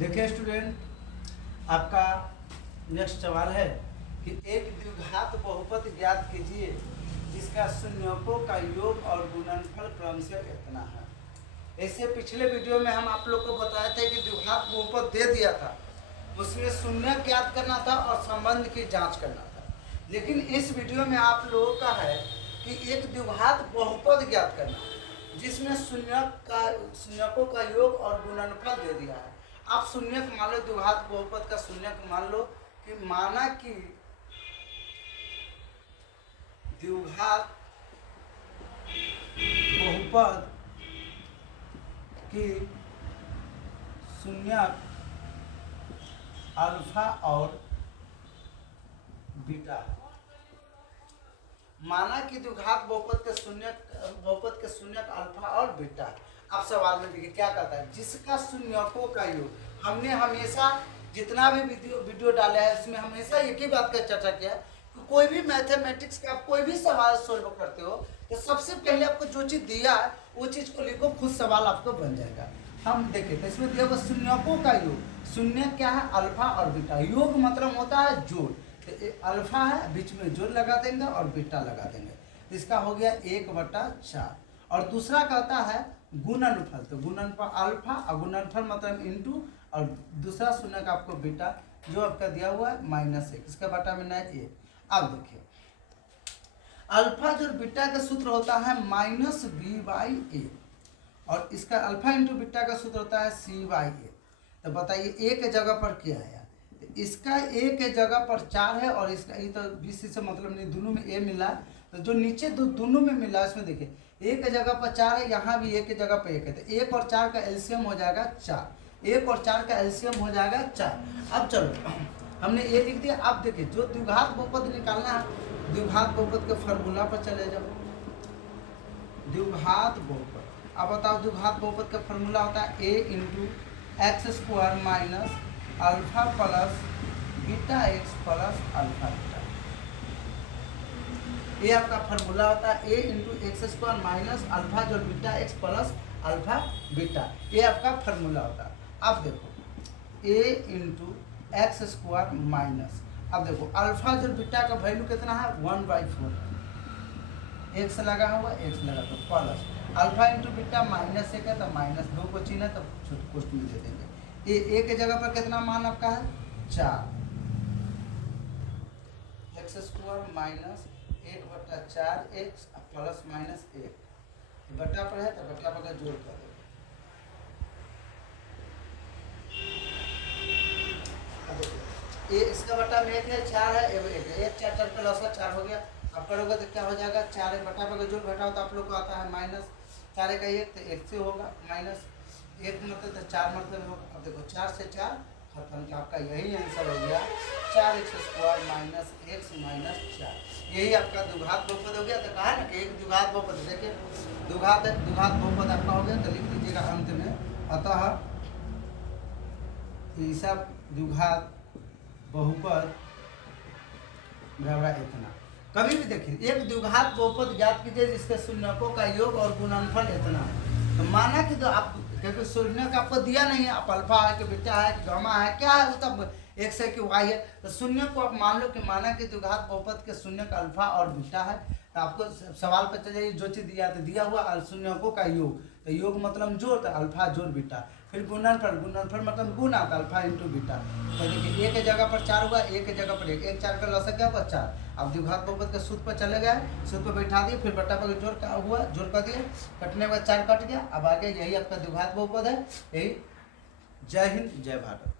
देखिए स्टूडेंट, आपका नेक्स्ट सवाल है कि एक द्विघात बहुपद ज्ञात कीजिए जिसका शून्यकों का योग और गुणनफल क्रम से इतना है। ऐसे पिछले वीडियो में हम आप लोग को बताए थे कि द्विघात बहुपद दे दिया था, उसमें शून्य ज्ञात करना था और संबंध की जांच करना था। लेकिन इस वीडियो में आप लोगों का है कि एक द्विघात बहुपद ज्ञात करना है जिसमें शून्यकों का योग और गुणनफल दे दिया है। आप शून्यक मान लो, द्विघात बहुपद का शून्यक मान लो कि माना कि द्विघात बहुपद की शून्यक अल्फा और बीटा। माना कि द्विघात बहुपद के शून्यक अल्फा और बीटा। अब सवाल में देखिए क्या कहता है, जिसका शून्यकों का योग। हमने हमेशा जितना भी वीडियो डाला है उसमें हमेशा एक ही बात का चर्चा किया है कि कोई भी मैथमेटिक्स का आप कोई भी सवाल सोल्व करते हो तो सबसे पहले आपको जो चीज़ दिया है वो चीज़ को लिखो, खुद सवाल आपको बन जाएगा। हम देखें तो इसमें दिया हुआ शून्यकों का योग। शून्य क्या है? अल्फा और बीटा। योग मतलब होता है जोड़। तो अल्फा है, बीच में जोड़ लगा देंगे और बीटा लगा देंगे, तो इसका हो गया 1/4। और दूसरा कहता है गुणनफल। तो गुणनफल अल्फा और गुणनफल मतलब इंटू, और दूसरा शून्य का आपको बीटा जो आपका दिया हुआ है -1, इसका बटा में ना 1। अब देखिए अल्फा जो बीटा का सूत्र होता है -b/a, और इसका अल्फा इंटू बीटा का सूत्र होता है c/a। तो बताइए एक जगह पर क्या आया? इसका एक जगह पर 4 है और इसका ये तो बीसी से मतलब नहीं, दोनों में a मिला। तो जो नीचे दोनों में मिला इसमें देखिए एक जगह पर 4 है, यहाँ भी एक जगह पर 1 है। तो 1 और 4 का एलसीएम हो जाएगा 4। 1 और 4 का एलसीएम हो जाएगा 4। अब चलो हमने ये लिख दिया। अब देखिए जो द्विघात बहुपद निकालना है, द्विघात बहुपद के फार्मूला पर चले जाओ। द्विघात बहुपद, अब बताओ द्विघात बहुपद का फार्मूला होता है a into x² minus alpha plus beta x plus alpha beta. ये आपका फार्मूला होता है a into x² minus alpha जो beta x plus alpha beta. ये आपका फार्मूला होता है। अब देखो a इंटू x² माइनस, अब देखो अल्फा जो बीटा का वैल्यू कितना है 1/4, x लगा हुआ x लगा तो प्लस अल्फा इंटू बीटा -1 है तो -2 को चिन्ह है तो कोष्ट में दे देंगे। ये एक जगह पर कितना मान आपका है 4, x² माइनस 1/4x प्लस -1 बटा पर है तो बटा पर का जोड़ कर देंगे। ये इसका बटा में 1 है, 4 है, 1 4 4 का लॉस 4 हो गया। अब करोगे तो क्या हो जाएगा 4 बटा पर जोड़ घटाओ तो आप लोग को आता है -4 का 1 तो 1 से होगा, -1 मतलब तो 4 मतलब होगा। अब देखो 4 से 4 खत्म, तो आपका यही आंसर हो गया 4x² माइनस x माइनस 4। यही आपका द्विघात बहुपद हो गया। तो कहा ना कि एक द्विघात बहुपद, देखिए द्विघात बहुपद आपका हो गया। तो लिख लीजिएगा अंत में, अतः ऐसा द्विघात बहुपद बराबर इतना। कभी भी देखिए एक द्विघात बहुपद ज्ञात कीजिए जिसके शून्यकों का योग और गुणनफल इतना है। तो माना कि तो आप, क्योंकि शून्यक आपको दिया नहीं है, आप अल्फा है कि बीटा है कि गामा है क्या है, वो तब x है कि y है। तो शून्य को आप मान लो कि माना कि द्विघात बहुपद के शून्यक अल्फा और बीटा है। तो आपको सवाल पर चलिए जो चीज़ दिया तो दिया हुआ शून्यकों का योग। तो योग मतलब जोड़, तो अल्फा जोड़ बीटा। फिर गुणनफल मतलब गुणा, तो अल्फा इंटू बीटा। तो देखिए एक जगह पर 4 हुआ, एक जगह पर 1 4 का लॉस क्या हुआ 4। अब द्विघात बहुपद के सूत्र पर चले गए, सूत्र पर बैठा दिए, फिर बट्टा पर जोड़ का हुआ, जोड़ कर दिए, कटने के बाद 4 कट गया। अब आगे यही आपका द्विघात बहुपद है। यही। जय हिंद, जय भारत।